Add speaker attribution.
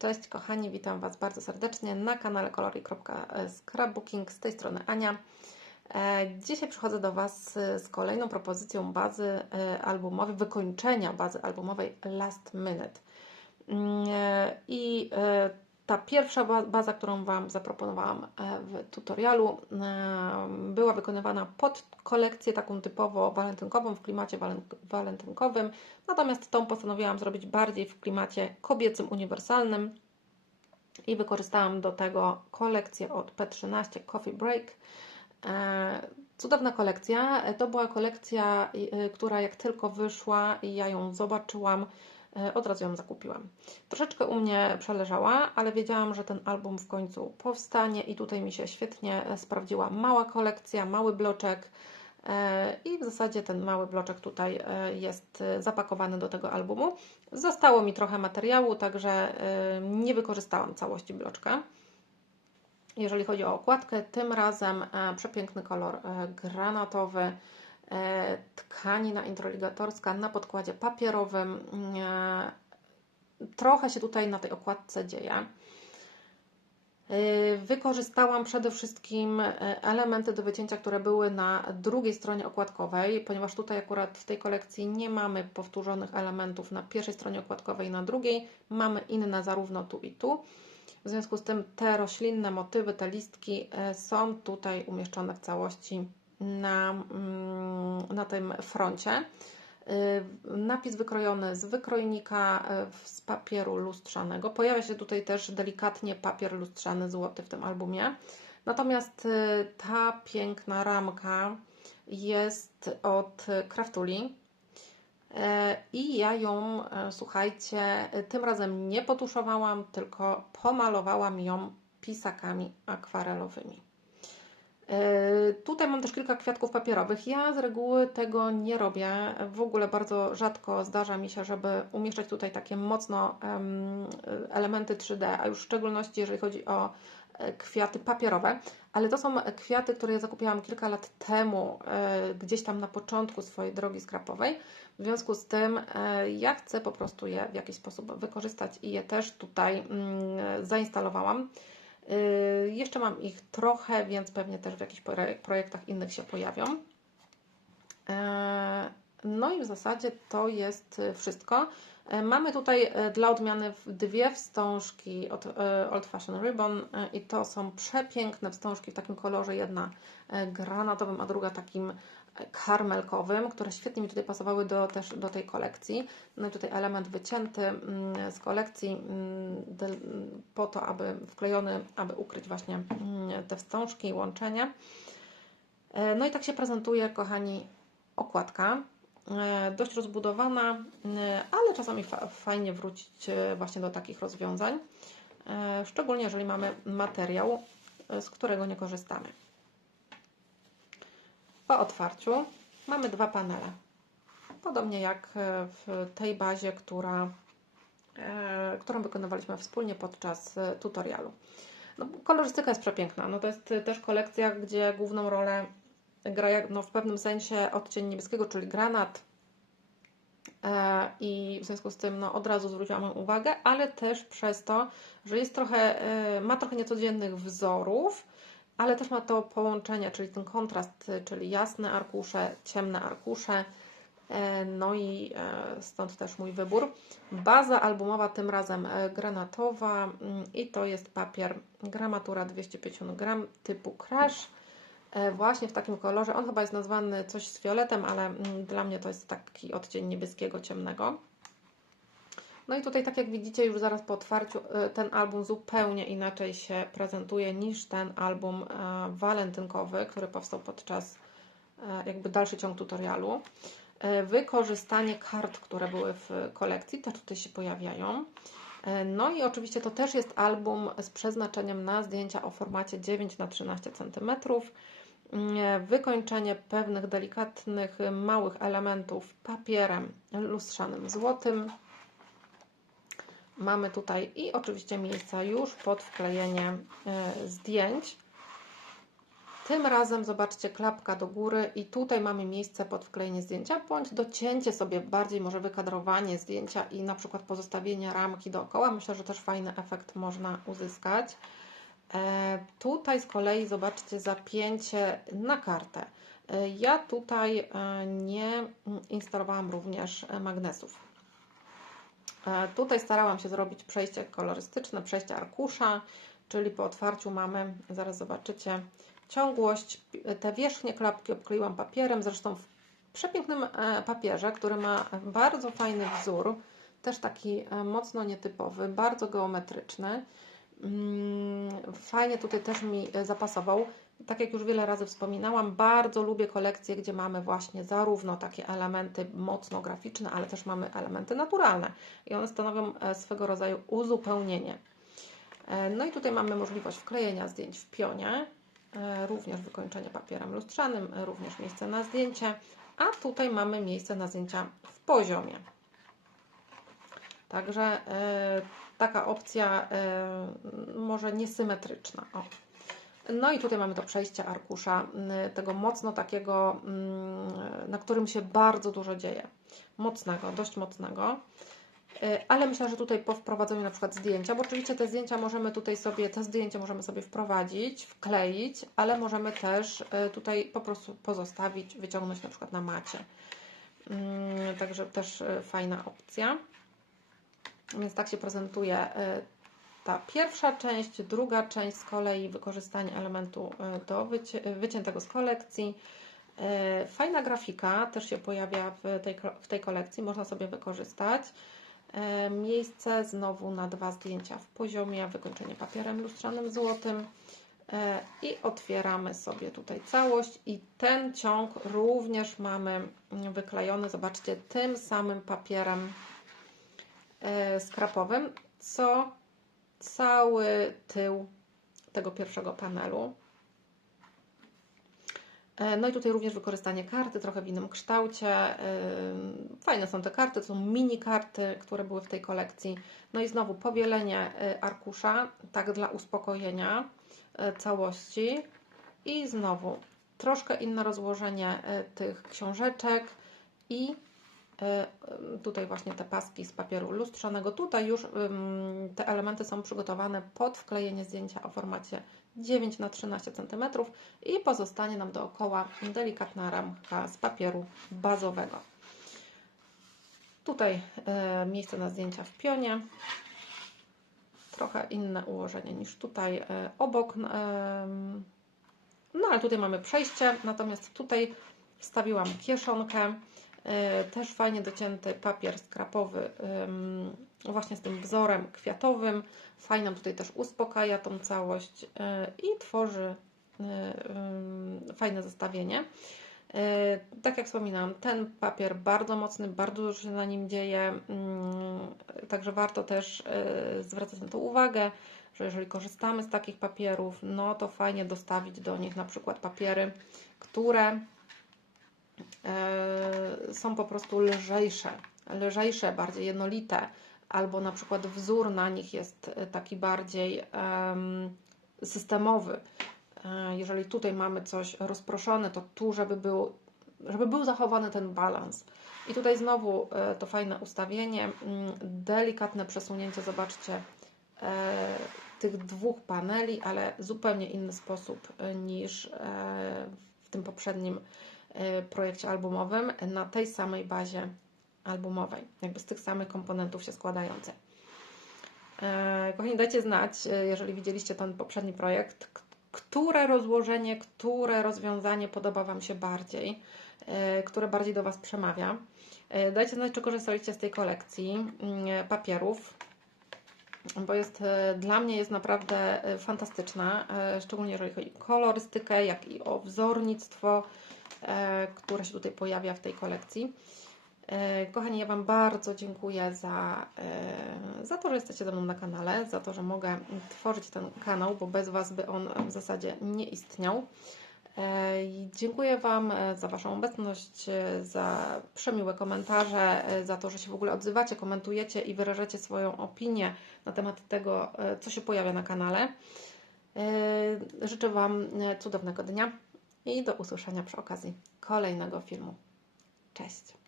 Speaker 1: Cześć kochani, witam Was bardzo serdecznie na kanale kolory.scrapbooking. Z tej strony Ania. E, Dzisiaj przychodzę do Was z kolejną propozycją bazy e, albumowej, wykończenia bazy albumowej Last Minute. Mm, e, I ta pierwsza ba- baza, którą Wam zaproponowałam e, w tutorialu, e, była wykonywana pod kolekcję taką typowo walentynkową, w klimacie walen- walentynkowym. Natomiast tą postanowiłam zrobić bardziej w klimacie kobiecym, uniwersalnym i wykorzystałam do tego kolekcję od P13 Coffee Break. E, Cudowna kolekcja. To była kolekcja, y, która jak tylko wyszła i ja ją zobaczyłam, od razu ją zakupiłam. Troszeczkę u mnie przeleżała, ale wiedziałam, że ten album w końcu powstanie i tutaj mi się świetnie e, sprawdziła mała kolekcja, mały bloczek. E, I w zasadzie ten mały bloczek tutaj e, jest e, zapakowany do tego albumu. Zostało mi trochę materiału, także e, nie wykorzystałam całości bloczka. Jeżeli chodzi o okładkę, tym razem e, przepiękny kolor e, granatowy, e, tkanina introligatorska na podkładzie papierowym. E, trochę się tutaj na tej okładce dzieje. Yy, Wykorzystałam przede wszystkim e, elementy do wycięcia, które były na drugiej stronie okładkowej, ponieważ tutaj akurat w tej kolekcji nie mamy powtórzonych elementów na pierwszej stronie okładkowej i na drugiej. Mamy inne zarówno tu i tu. W związku z tym te roślinne motywy, te listki e, są tutaj umieszczone w całości na, mm, na tym froncie. Y, Napis wykrojony z wykrojnika y, z papieru lustrzanego. Pojawia się tutaj też delikatnie papier lustrzany złoty w tym albumie. Natomiast y, ta piękna ramka jest od Craftuli. E, I ja ją, słuchajcie, tym razem nie potuszowałam, tylko pomalowałam ją pisakami akwarelowymi. E, Tutaj mam też kilka kwiatków papierowych. Ja z reguły tego nie robię. W ogóle bardzo rzadko zdarza mi się, żeby umieszczać tutaj takie mocno em, elementy 3D, a już w szczególności jeżeli chodzi o e, kwiaty papierowe. Ale to są kwiaty, które ja zakupiłam kilka lat temu, e, gdzieś tam na początku swojej drogi skrapowej. W związku z tym ja chcę po prostu je w jakiś sposób wykorzystać i je też tutaj mm, zainstalowałam. Yy, Jeszcze mam ich trochę, więc pewnie też w jakichś proje- projektach innych się pojawią. Yy, No i w zasadzie to jest y, wszystko. Yy, Mamy tutaj y, dla odmiany dwie wstążki od y, Old Fashion Ribbon y, i to są przepiękne wstążki w takim kolorze, jedna y, granatowym, a druga takim y, karmelkowym, które świetnie mi tutaj pasowały do, też do tej kolekcji. No i tutaj element wycięty mm, z kolekcji mm, po to, aby wklejony, aby ukryć właśnie mm, te wstążki i łączenie. E, No i tak się prezentuje, kochani, okładka. E, Dość rozbudowana, e, ale czasami fa- fajnie wrócić właśnie do takich rozwiązań. Szczególnie jeżeli mamy materiał, z którego nie korzystamy. Po otwarciu mamy dwa panele. Podobnie jak e, w tej bazie, która, e, którą wykonywaliśmy wspólnie podczas e, tutorialu. No, kolorystyka jest przepiękna. No, to jest też kolekcja, gdzie główną rolę gra no, w pewnym sensie odcień niebieskiego, czyli granat. I w związku z tym no, od razu zwróciłam uwagę, ale też przez to, że jest trochę, ma trochę niecodziennych wzorów, ale też ma to połączenie, czyli ten kontrast, czyli jasne arkusze, ciemne arkusze. E, No i e, stąd też mój wybór. Baza albumowa tym razem e, granatowa mm, i to jest papier gramatura 250 gram typu Crash. Właśnie w takim kolorze. On chyba jest nazwany coś z fioletem, ale mm, dla mnie to jest taki odcień niebieskiego, ciemnego. No i tutaj, tak jak widzicie, już zaraz po otwarciu e, ten album zupełnie inaczej się prezentuje niż ten album e, walentynkowy, który powstał podczas e, jakby dalszy ciąg tutorialu. E, Wykorzystanie kart, które były w kolekcji, też tutaj się pojawiają. No i oczywiście to też jest album z przeznaczeniem na zdjęcia o formacie 9 na 13 cm. Wykończenie pewnych delikatnych, małych elementów papierem lustrzanym złotym. Mamy tutaj i oczywiście miejsca już pod wklejenie e, zdjęć. Tym razem zobaczcie klapka do góry i tutaj mamy miejsce pod wklejenie zdjęcia, bądź docięcie sobie bardziej może wykadrowanie zdjęcia i na przykład pozostawienie ramki dookoła. Myślę, że też fajny efekt można uzyskać. E, tutaj z kolei zobaczcie zapięcie na kartę. E, ja tutaj nie instalowałam również magnesów. E, tutaj starałam się zrobić przejście kolorystyczne, przejście arkusza, czyli po otwarciu mamy, zaraz zobaczycie, ciągłość. Te wierzchnie klapki obkleiłam papierem, zresztą w przepięknym e, papierze, który ma bardzo fajny wzór, też taki e, mocno nietypowy, bardzo geometryczny. Mm, fajnie tutaj też mi zapasował. Tak jak już wiele razy wspominałam, bardzo lubię kolekcje, gdzie mamy właśnie zarówno takie elementy mocno graficzne, ale też mamy elementy naturalne i one stanowią e, swego rodzaju uzupełnienie. No i tutaj mamy możliwość wklejenia zdjęć w pionie, również wykończenie papierem lustrzanym, również miejsce na zdjęcie, a tutaj mamy miejsce na zdjęcia w poziomie. Także e, taka opcja może niesymetryczna. O. No i tutaj mamy to przejście arkusza, tego mocno takiego, na którym się bardzo dużo dzieje. Mocnego, dość mocnego. E, ale myślę, że tutaj po wprowadzeniu na przykład zdjęcia, bo oczywiście te zdjęcia możemy tutaj sobie, te zdjęcia możemy sobie wprowadzić, wkleić, ale możemy też e, tutaj po prostu pozostawić, wyciągnąć na przykład na macie. Mm, także też e, fajna opcja. Więc tak się prezentuje ta pierwsza część, druga część z kolei wykorzystanie elementu do wyci wyciętego z kolekcji. Fajna grafika też się pojawia w tej, w tej kolekcji, można sobie wykorzystać. E, miejsce znowu na dwa zdjęcia w poziomie, wykończenie papierem lustrzanym złotym e, i otwieramy sobie tutaj całość i ten ciąg również mamy wyklejony, zobaczcie, tym samym papierem e, skrapowym, co cały tył tego pierwszego panelu. E, no i tutaj również wykorzystanie karty, trochę w innym kształcie. E, fajne są te karty, to są mini karty, które były w tej kolekcji. No i znowu powielenie e, arkusza, tak dla uspokojenia całości. I znowu troszkę inne rozłożenie tych książeczek i tutaj właśnie te paski z papieru lustrzanego. Tutaj już te elementy są przygotowane pod wklejenie zdjęcia o formacie 9 na 13 cm i pozostanie nam dookoła delikatna ramka z papieru bazowego. Tutaj e, miejsce na zdjęcia w pionie. Trochę inne ułożenie niż tutaj obok. No ale tutaj mamy przejście, natomiast tutaj wstawiłam kieszonkę. E, też fajnie docięty papier skrapowy właśnie z tym wzorem kwiatowym. Fajnie tutaj też uspokaja tą całość e, i tworzy e, fajne zestawienie. Tak jak wspominałam, ten papier bardzo mocny, bardzo dużo się na nim dzieje, mm, także warto też zwracać na to uwagę, że jeżeli korzystamy z takich papierów, no to fajnie dostawić do nich na przykład papiery, które są po prostu lżejsze, lżejsze, bardziej jednolite, albo na przykład wzór na nich jest e, taki bardziej systemowy. E, jeżeli tutaj mamy coś rozproszone, to tu, żeby był, żeby był zachowany ten balans. I tutaj znowu to fajne ustawienie, mm, delikatne przesunięcie, zobaczcie, tych dwóch paneli, ale zupełnie inny sposób niż w tym poprzednim E, projekcie albumowym na tej samej bazie albumowej, jakby z tych samych komponentów się składającej. E, kochani, dajcie znać, e, jeżeli widzieliście ten poprzedni projekt, które rozłożenie, które rozwiązanie podoba Wam się bardziej, które bardziej do Was przemawia. Dajcie znać, czy korzystaliście z tej kolekcji mm, papierów, bo jest dla mnie jest naprawdę fantastyczna, szczególnie jeżeli chodzi o kolorystykę, jak i o wzornictwo, E, które się tutaj pojawia w tej kolekcji. E, kochani, ja Wam bardzo dziękuję za, e, za to, że jesteście ze mną na kanale, za to, że mogę tworzyć ten kanał, bo bez Was by on w zasadzie nie istniał. Dziękuję Wam za Waszą obecność, za przemiłe komentarze, za to, że się w ogóle odzywacie, komentujecie i wyrażacie swoją opinię na temat tego, co się pojawia na kanale. Życzę Wam e, cudownego dnia i do usłyszenia przy okazji kolejnego filmu. Cześć!